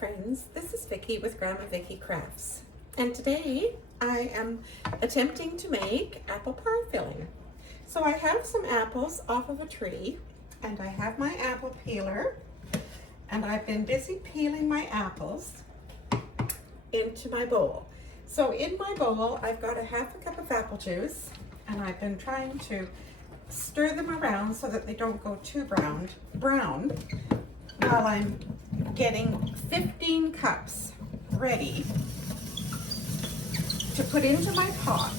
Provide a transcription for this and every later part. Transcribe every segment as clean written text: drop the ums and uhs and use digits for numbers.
friends, this is Vicki with Grandma Vicki Crafts, and today I am attempting to make apple pie filling. So I have some apples off of a tree, and I have my apple peeler, and I've been busy peeling my apples into my bowl. So in my bowl I've got a half a cup of apple juice, and I've been trying to stir them around so that they don't go too brown while I'm getting 15 cups ready to put into my pot.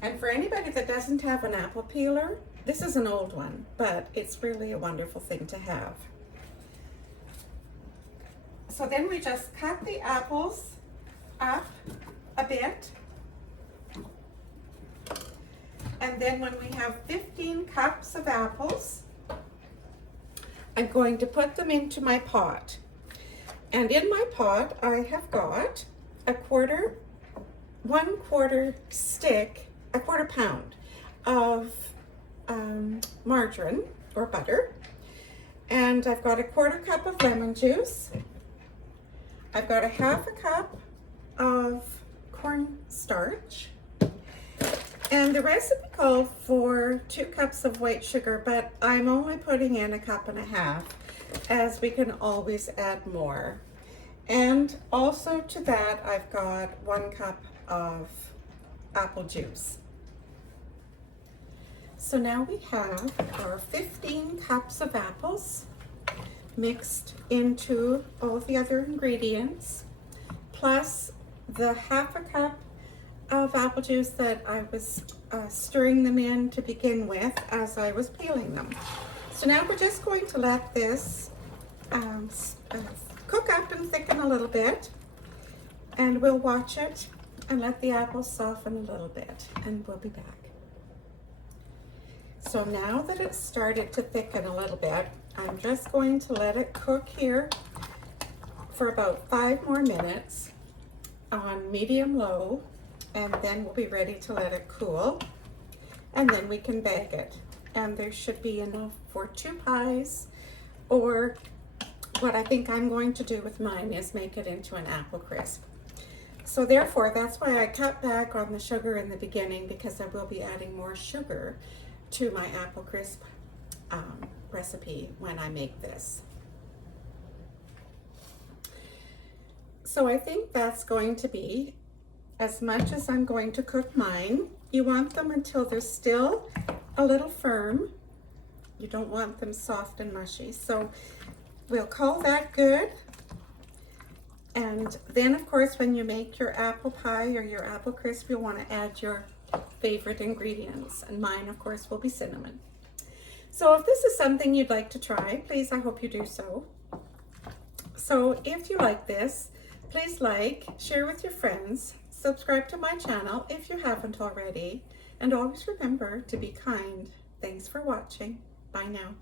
And for anybody that doesn't have an apple peeler, this is an old one, but it's really a wonderful thing to have. So then we just cut the apples up a bit. And then when we have 15 cups of apples, I'm going to put them into my pot. And in my pot, I have got a quarter pound of margarine or butter. And I've got a quarter cup of lemon juice. I've got a half a cup of cornstarch. And the recipe called for 2 cups of white sugar, but I'm only putting in 1.5 cups, as we can always add more. And also to that, I've got 1 cup of apple juice. So now we have our 15 cups of apples mixed into all the other ingredients, plus the half a cup of apple juice that I was stirring them in to begin with as I was peeling them. So now we're just going to let this cook up and thicken a little bit, and we'll watch it and let the apples soften a little bit, and we'll be back. So now that it's started to thicken a little bit, I'm just going to let it cook here for about 5 more minutes on medium-low, and then we'll be ready to let it cool, and then we can bag it. And there should be enough for 2 pies, or what I think I'm going to do with mine is make it into an apple crisp. So therefore, that's why I cut back on the sugar in the beginning, because I will be adding more sugar to my apple crisp recipe when I make this. So I think that's going to be as much as I'm going to cook mine. You want them until they're still a little firm. You don't want them soft and mushy. So we'll call that good. And then of course, when you make your apple pie or your apple crisp, you'll want to add your favorite ingredients. And mine, of course, will be cinnamon. So if this is something you'd like to try, please, I hope you do so. So if you like this, please like, share with your friends, subscribe to my channel if you haven't already, and always remember to be kind. Thanks for watching. Bye now.